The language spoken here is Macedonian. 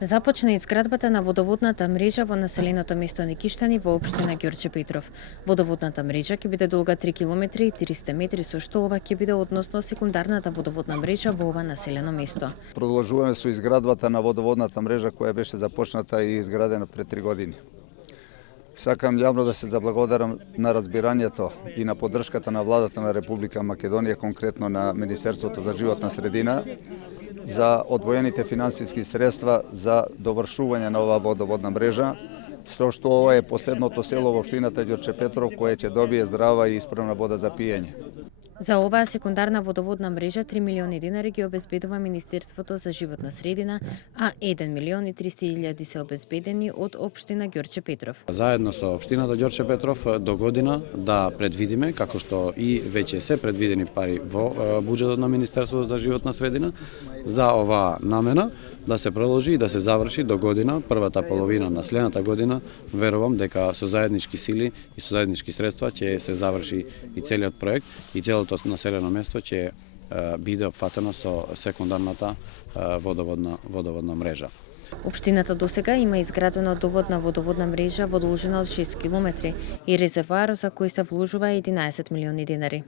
Започна изградбата на водоводната мрежа во населеното место Некиштани во општина Ѓорче Петров. Водоводната мрежа ќе биде долга 3 км и 300 метри, со што ова ќе биде односно секундарната водоводна мрежа во ова населено место. Продолжуваме со изградбата на водоводната мрежа која беше започната и изградена пред 3 години. Сакам јавно да се заблагодарам на разбирањето и на поддршката на владата на Република Македонија, конкретно на Министерството за животна средина, за одвоените финансиски средства за довршување на оваа водоводна мрежа, со што ова е последното село во општината Ѓорче Петров кое ќе добие здрава и исправна вода за пиење. За оваа секундарна водоводна мрежа 3 милиони денари ги обезбедува Министерството за животна средина, а 1 милион и 300 илјади се обезбедени од општина Ѓорче Петров. Заедно со општината Ѓорче Петров до година да предвидиме, како што и веќе се предвидени пари во буџетот на Министерството за животна средина, за оваа намена да се продолжи и да се заврши до година, првата половина на следната година. Верувам дека со заеднички сили и со заеднички средства ќе се заврши и целиот проект и целото населено место ќе биде опфатено со секундарната водоводна мрежа. Општината досега има изградено доводна водоводна мрежа во должина од 6 км и резервоар за кој се вложува 11 милиони денари.